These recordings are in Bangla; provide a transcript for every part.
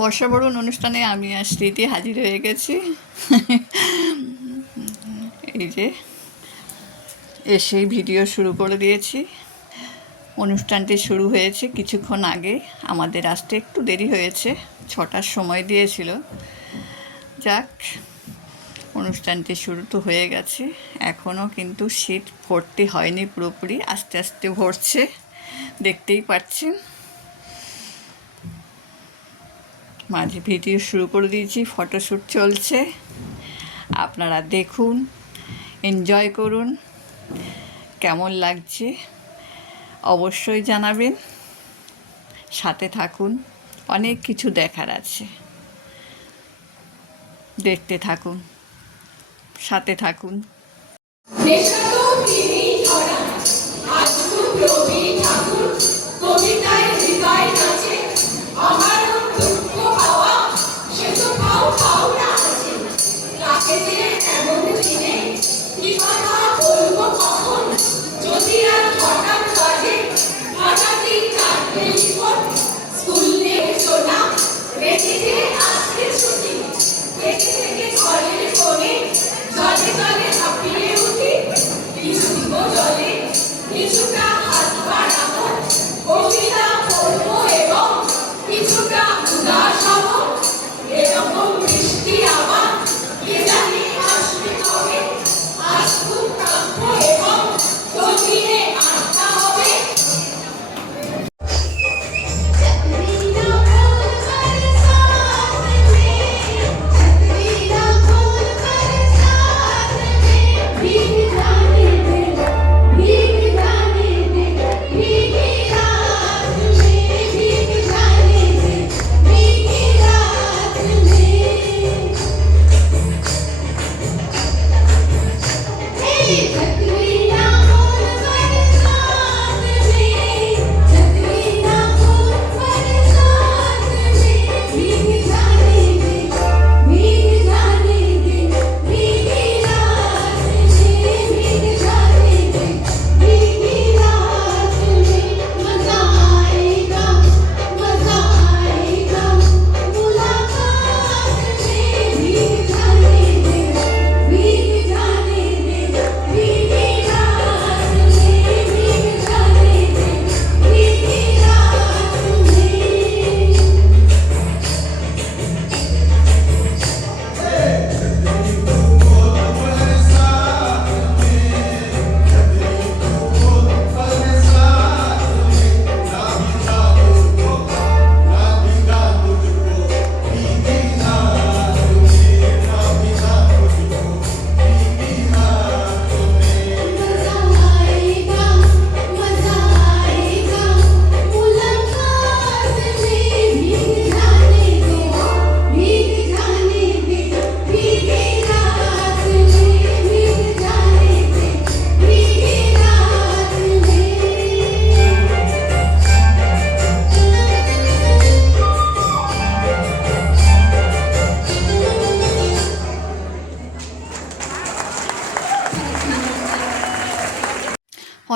বর্ষবরণ অনুষ্ঠানে আমি আর স্মৃতি হাজির হয়ে গেছি। এই যে এসেই ভিডিও শুরু করে দিয়েছি। অনুষ্ঠানটি শুরু হয়েছে কিছুক্ষণ আগে, আমাদের আসতে একটু দেরি হয়েছে, 6টার সময় দিয়েছিল। যাক, অনুষ্ঠানটি শুরু তো হয়ে গেছে, এখনও কিন্তু সিট ভর্তি হয়নি পুরোপুরি, আস্তে আস্তে ভরছে, দেখতেই পাচ্ছেন। মাঝে ভিডিও শুরু করে দিয়েছি, ফটোশ্যুট চলছে, আপনারা দেখুন, এনজয় করুন। কেমন লাগছে অবশ্যই জানাবেন, সাথে থাকুন, অনেক কিছু দেখার আছে, দেখতে থাকুন, সাথে থাকুন।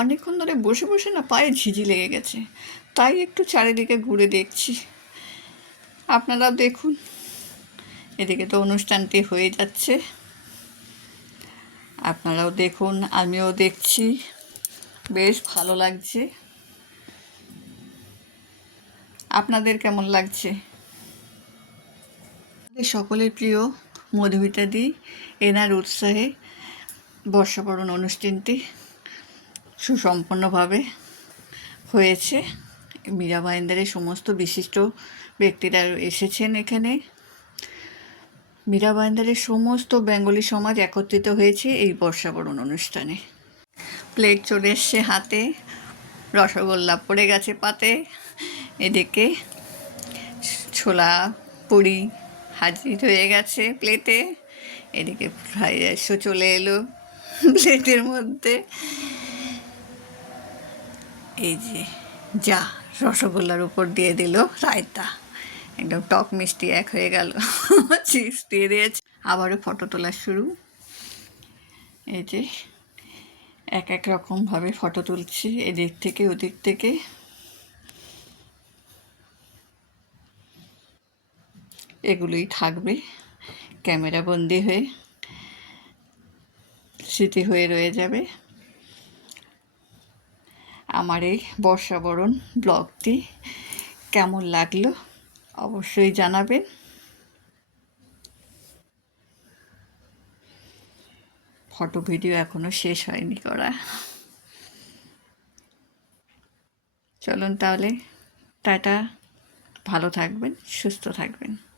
অনেকক্ষণ ধরে বসে বসে না পায়ে ঝিঝি লেগে গেছে, তাই একটু চারিদিকে ঘুরে দেখছি। আপনারাও দেখুন, এদিকে তো অনুষ্ঠানটি হয়ে যাচ্ছে, আপনারাও দেখুন, আমিও দেখছি, বেশ ভালো লাগছে। আপনাদের কেমন লাগছে? সকলের প্রিয় মধুমিতা দি, এনার উৎসাহে বর্ষবরণ অনুষ্ঠানটি সুসম্পন্নভাবে হয়েছে। মীরা ভাইন্দারের সমস্ত বিশিষ্ট ব্যক্তিরা এসেছেন এখানে। মীরা ভাইন্দারের সমস্ত বেঙ্গলি সমাজ একত্রিত হয়েছে এই বর্ষবরণ অনুষ্ঠানে। প্লেট চলে এসছে হাতে, রসগোল্লা পড়ে গেছে পাতে, এদিকে ছোলা পুরি হাজির হয়ে গেছে প্লেটে, এদিকে ফ্রাইড রাইসও চলে এলো প্লেটের মধ্যে। এই যে যা রসগোল্লার উপর দিয়ে দিল রায়তা, একদম টক মিষ্টি এক হয়ে গেল, চিপস দিয়ে দিয়েছে। আবারও ফটো তোলা শুরু। এই যে এক এক রকমভাবে ফটো তুলছি, এদিক থেকে ওদিক থেকে। এগুলোই থাকবে ক্যামেরা বন্দি হয়ে, স্মৃতি হয়ে রয়ে যাবে। আমার এই বর্ষাবরণ ব্লগটি কেমন লাগলো অবশ্যই জানাবেন। ফটো ভিডিও এখনো শেষ হয়নি করা। চলুন তাহলে, টাটা, ভালো থাকবেন, সুস্থ থাকবেন।